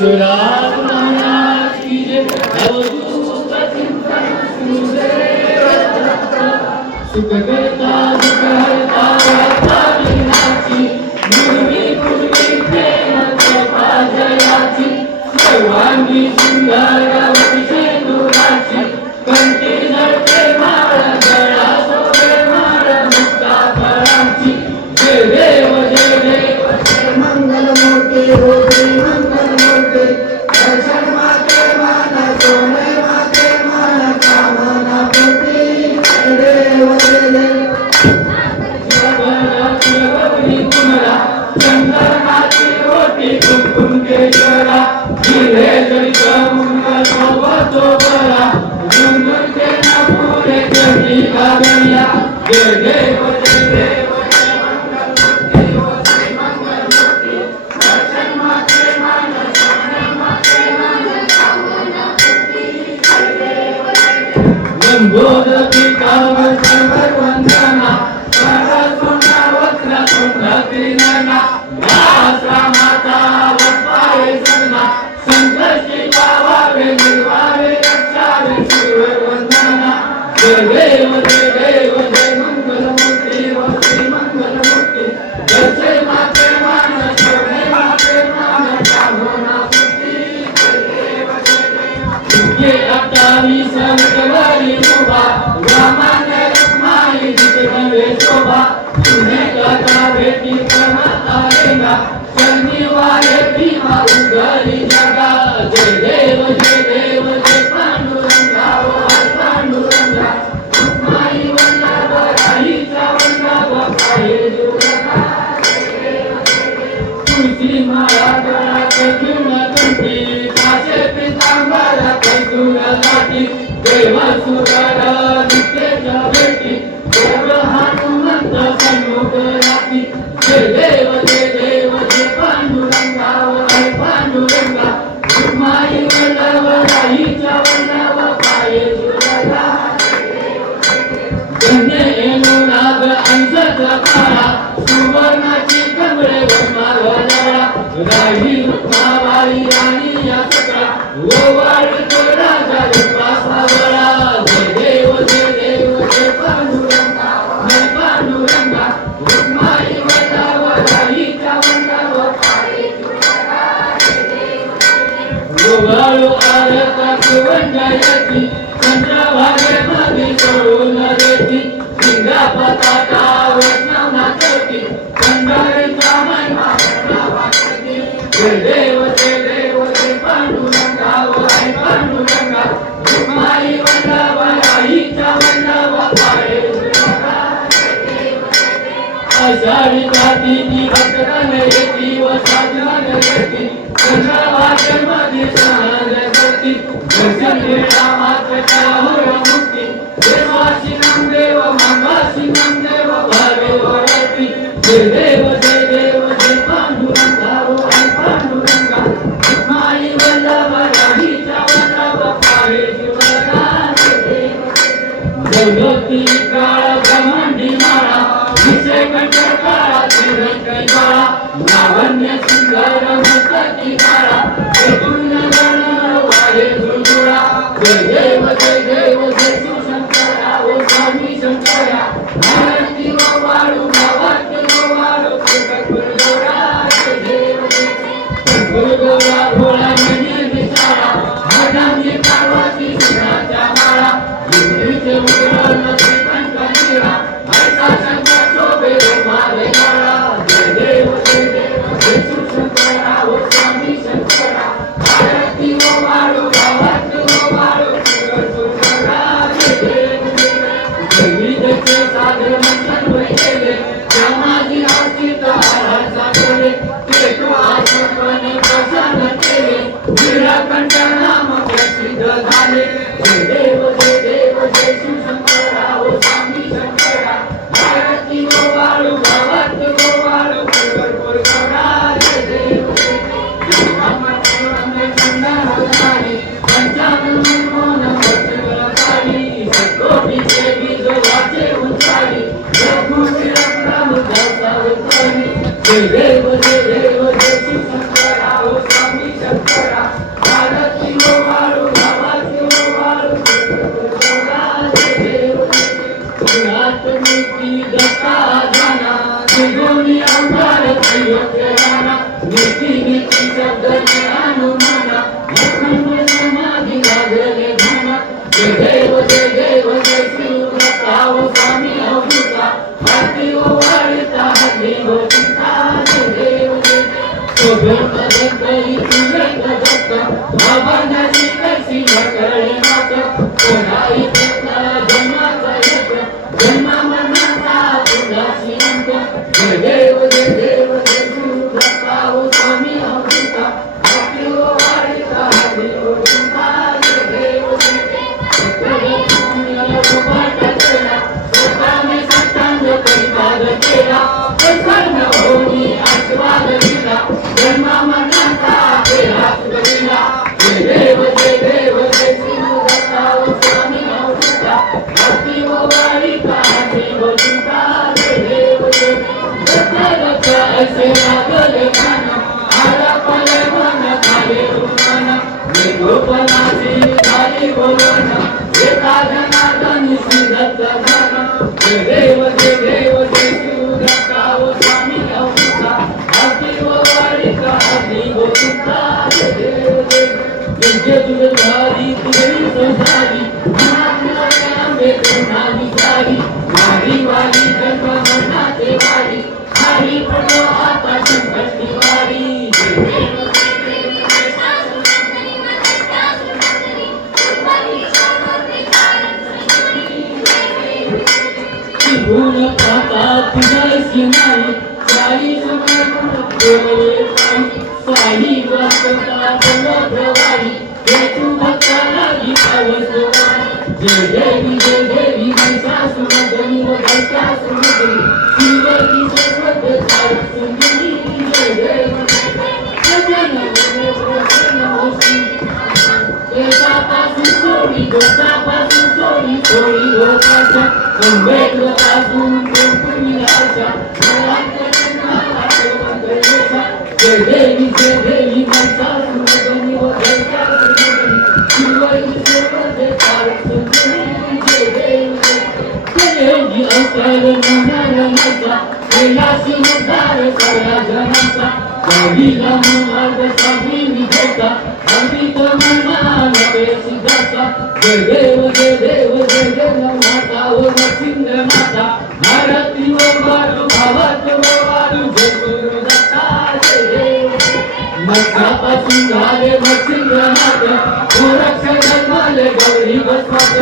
विश्वनाथ महाराज की जय। अवधूत चिंतन सुख करता दुख हरता वार्ता विनाशी निर्वी कुर्मी प्रेम कृपा जयाची सर्वांगी सुंदर अतिशय दुराची कंठी जळते माळ गळा शोभे माळ मुक्ता फळांची जय देव जय देव जय मंगल मूर्ती होते मंगल मूर्ती दर्शन माते मान सोने माते मान कामना पूर्ती जय देव जय देव शिवगौरी कुमरा चंदनाची ओटी कुंकुम केशरा हिरे जडित मंगल सोबतो बरा गुणगुण के न पुरे जगी गागया जय देव जय देव जय मंगल मूर्ती हो श्री मंगल मूर्ती दर्शन माते मान सोने माते मान कामना पूर्ती जय देव जय देव लंबोद पीतांबर सर्वर वंदना करा सोना वस्त्र सोना त्रिनयना दासा माता वस्ताये सन्ना संकष्टी पावावे निर्वावे रक्षावे शिवर वंदना जय देव जय देव जय मंगल मूर्ती व श्री मंगल मूर्ती जय माते मान सोने माते मान कामना पूर्ती जय देव जय देव ये 28 अंकवाली शोभा रामाने रखमाई जितने शोभा तुम्हें कथा भेटी करना आएगा शनिवारे भीमा उगली जगा जय देव जय पांडुरंगा ओ पांडुरंगा माई वल्लभ राहीचा वल्लभ पाये जुळका तुळशी माळा गळ्यात घेऊन कंठी काशे पितांबर कैसूर लाटी देवासुर नित्येच्या भेटी देव हनुमंत सन्मुख राती जय देव जय पांडुरंगा ओ पांडुरंगा माई वल्लभ राहीच्या वल्लभ पाये जुळका धन्य येनो नाग अंशचा काळा सुवर्णाची कमळे मावळा राही रुक्माबाई आणि या सगळा ओवाळतो राजा रूपा सावळा जय देव जय पांडुरंगा रुक्माई वल्लभ राहीच्या वल्लभ पाये जुळका ओवाळू आरता कुवंजायती चंद्रभागे मध्ये सोडून देती शिंगा पताका वैष्णवना चौकी कंडारीचा महिमा वाचती जय देव जय पांडुरंगा ओ पांडुरंगा रुक्माई वल्लभ राहीच्या वल्लभ पाये जुळका आषाढी जातीची भक्ताने येती व साधनाने येती चंद्रभागे मध्ये स्नान करती दर्शन घेणा मात्र होय मुक्ती देवाशी नामदेव मागाशी नामदेव भावे वरती जय देव जय पांडुरंगा ओ पांडुरंगा माई वल्लभ राहीच्या वल्लभ पाये जुळका दौलती काळ ब्रह्मांडी माळा विषय कंठ काळा त्रिरंगी बाळा लावण्य सुंदर मस्तकी काळा चतुर्य गण वारे झुळझुळा जय देव जय शिवशंकरा ओ स्वामी शंकरा भारती ओ वाळू भावात ओ वाळू कुलगोरा जय देव कुलगोरा भोळा मणी दिसाळा भटांची पार्वती सुनाच्या माळा इंद्रीचे उतरल श्रीकंठ निळा ऐसा शंकर शोभे मारे काळा जय देव जय शिवशंकरा ओ स्वामी शंकरा भारती ओ वाळू भावात ओ वाळू कुलगोरा जय देव जगीचे साधे मंथन वैकेले समाजी आरती ताळाचा कोले ते तो आत्मपणे प्रसन्न केले नीलकंठ नाम प्रसिद्ध झाले जय देव जय शिवशंकरा ओ स्वामी शंकरा भारती ओ वाळू भावात ओ वाळू कुलगोरा जय देव पंचानन मोहन वचन काळी कोटीचे बीज वाचे उंचाई जगमुखी रत्न जय देव जय शिवशंकरा ओ स्वामी शंकरा करी तुझे दत्त बाबांची कशी ढकळे मात कोणाही पेटला जन्माचा येत जन्मा मनाचा तुझाशी अंत जय देव जय देव जय गुरु दत्ता ओ स्वामी अमृता भक्ती ओ वाढीता हरी ओ चिंता जय देव जय देव पुण्य सुभाट केला स्वतःने सत्तांग परिवार केला प्रसन्न होऊन आशीर्वाद दिला जन्मा मनाचा केला सुखदिला जय देव जय देव जय गुरु दत्ता ओ स्वामी अमृता भक्ती ओ वाढीता हरी ओ चिंता जय देव जय दत्त ऐसे लागले मन आला पले मन खाले मन गोपनाची झाली बोलन एका जनार्दनी श्री दत्त घन जय देव जय देव जय गुरु दत्ता ओ स्वामी अमृता भक्ती ओ वाढीता हरी ओ चिंता जय देव जय तुझे तुझधारी तुझी संसारी आंबे तुझा विचारी वारी वारी जन्म मनाचे वारी हरी पडो आता संकष्टी वारी जय देव भूल पाता तुझ्याशी नाही साई समर्पण केवळे पाणी साई वाचता प्रवाही हे तू भक्तालाही पावसवानी जय देवी जय देवी महिषासुरमर्दिनी व दैत्यासुरमर्दिनी शिवकी सर्वत्र सारसुंदरी जय देवी एकापासून सोडी दोघापासून सोडी सोडी लोकांच्या अंबेडकरापासून कोणती आशा जय देवी महिषासुरमर्दिनी व दैत्यासुरमर्दिनी शिवकी सर्वत्र सारसुंदरी जय देवी अवतार नवनारायणाचा कैलासी उद्धार सगळ्या जनाचा गावीला मार्ग साधी विजेता अमृत महिमा नवे सिद्धाचा जय देव जय देव जय देव माता व मच्छिंद्र माता भारती व वाळू भावात व वाळू जय गुरु दत्ता जय देव मत्स्यापासून झाले मच्छिंद्र नाथ गोरक्ष जन्माले गौरी बसवात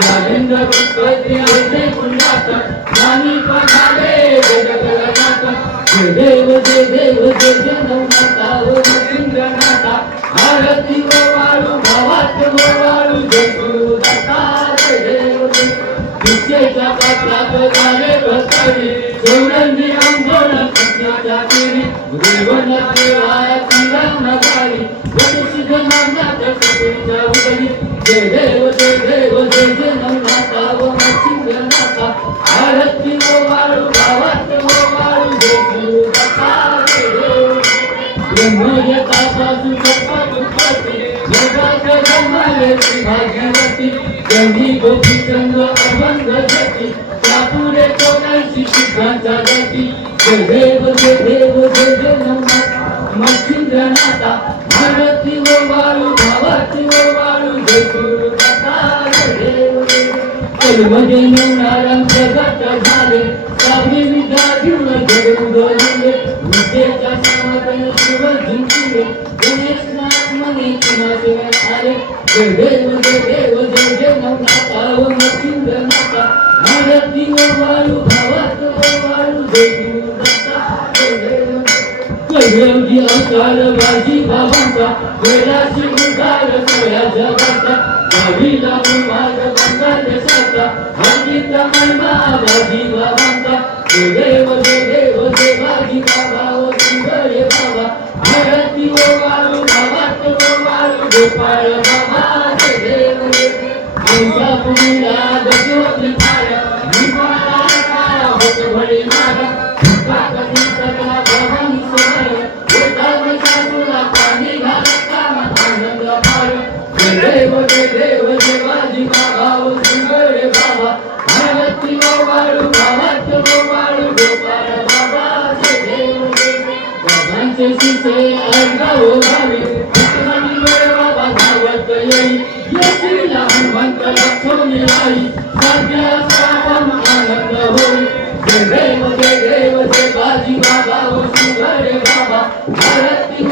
जालिंद्र पुष्पती ऐसे पुण्यात ज्ञानी पधारे जगतनाथ जय देव जय देव जय जय माता व मच्छिंद्र नाथा भारती व वाळू भावात व वाळू जय गुरु दत्ता जय देव जय विषयच्या पात्रात झाले भस्करी गौरंगी आंदोलन कृष्णाच्या केरी देवन देवाची रामनाथारी गणेश नामनाथ सतीच्या उदरी जय देव जय देव जय जय माता व मच्छिंद्र नाथा भारती व वाळू भावात व वाळू जय गुरु दत्ता जय देव ब्रह्मयतापासून उत्पत्ती जगात जन्माले श्री भागीरथी गंधी गोपीचंद अभंग जती त्यापुढे कोणाची सिद्धांचा गती जय देव जय देव जय जय मच्छिंद्र नाथा भारती व वाळू भावाती व वाळू जय गुरु दत्ता जय देव कलमध्ये नवनारायण प्रगट झाले साधी विद्या घेऊन जग उदयले विद्येच्या समाधान शिव जिंकले गणेशनाथ मनी तुम्हा सेवा आले जय देव जय देव जय जय नवनाथा व मच्छिंद्र नाथा भारती व वाळू भावात व वाळू जय गुरु दत्ता जय देव कलयुगी अवतार बाजी बाबांचा कैलासी उद्धार सगळ्या जगाचा गावीला मार्ग गंगा देशाचा हरतीचा महिमा बाजी बाबांचा जय देव जय बाजी बाबा ओ सुंदर बाबा भारती व वाळू भावात व वाळू गोपाळ बाबा जय देव आमच्या पुरीला गजोत खाया निपाळा काळा होत भळे मागा काकती सगळा भवानी सोहर होता बसासुला पाणी घालत कामात आनंद मार जय देव जय बाजी बाबा ओ सुंदर बाबा भारती व वाळू भावात व वाळू गोपाळ बाबा जय देव बाबांचे शिसे अर्धाव गावी भक्तांनी वेळ बाबा धावत येई येशीला हनुमंत लक्ष्मणी आई सध्या श्रावण आनंद होई जय देव जय बाजी बाबा ओ सुंदर बाबा भारती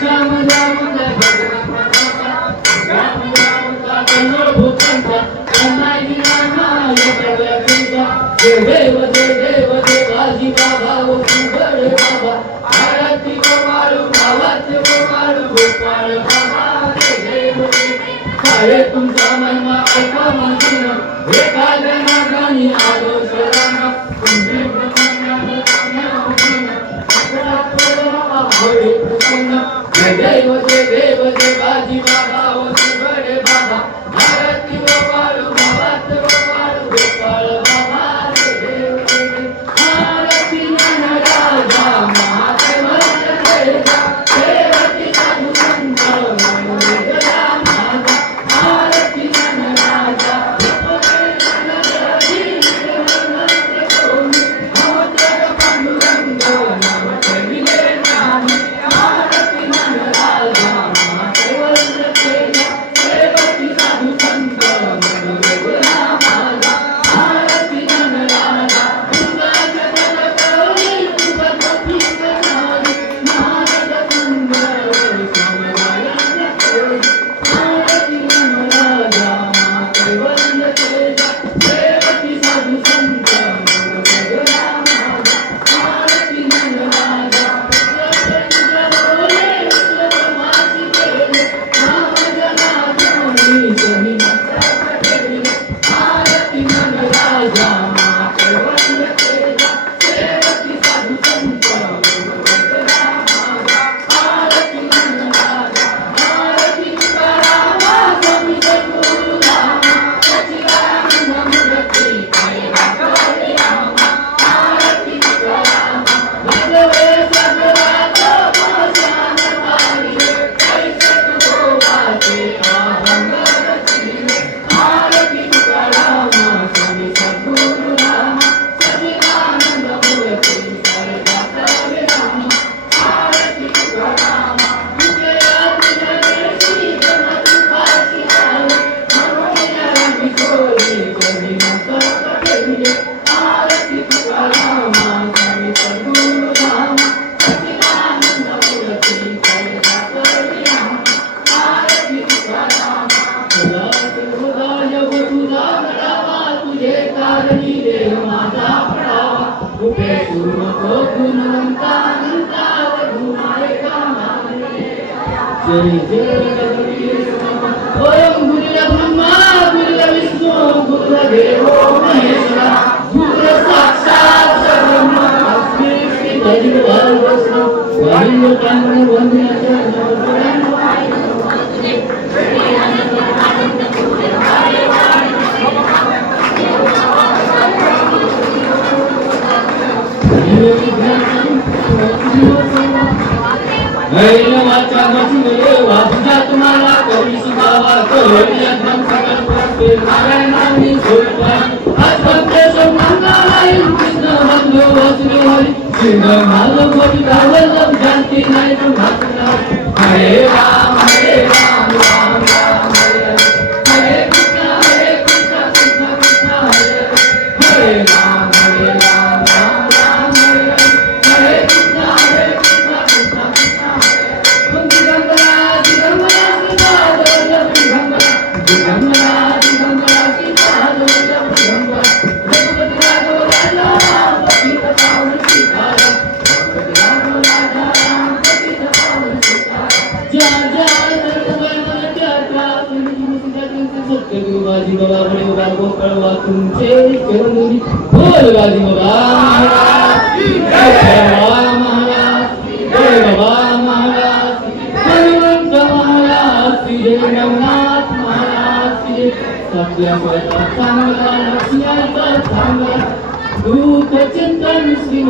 राम राम जय राम राम का कन्नड भूषणचा कन्नाई रामाय प्रगतीचा जय देव देवाजी बाबा ओ सुंदर बाबा आरती गोमाळू भावात गोमाळू गोपाळ बाबा जय देव काय तुमचा महिमा ऐका माझीना एका जनागानी आलो शरणा तुम्ही हरे प्रसन्न जय देव देवाजी बाबा ओ सुंदर बाबा आरती गोपाळ भावात गोपाळ गोपाळ बाबा जय देव आरती राजा महादेव जय देवती साधू संत मनोरंजन माझा आरती राजा ओम गुरुदेव ब्रह्मा गुरुदेव विष्णू गुरुदेव महेश्वरा गुरु साक्षात ब्रह्मा तस्मै श्री हरिओम वैष्णव वाहिनी कांगणे वंदनाच्या वाचा मचुले वाचा तुम्हाला करीशी बाबा करी एकदम सकल प्रस्ते नारायणानी सोयपा आज भक्ते सोमंगाई कृष्ण बंधू वसुले हरी सिंह मालव गोपिका वल्लभ जानकी नायक भक्ता हरे राम राम राम हरे कृष्ण कृष्ण कृष्ण हरे हरे राम राम राम हरे कृष्ण कृष्ण बाजी बाबा बड़े बाबा को करवा तुमसे चरणों बोल बाजी बाबा महाराज जय बाबा महाराज हनुमंत महाराज जय रघुनाथ महाराज जय सत्य चांगला लक्ष्मण चांगला दूत चिंतन श्री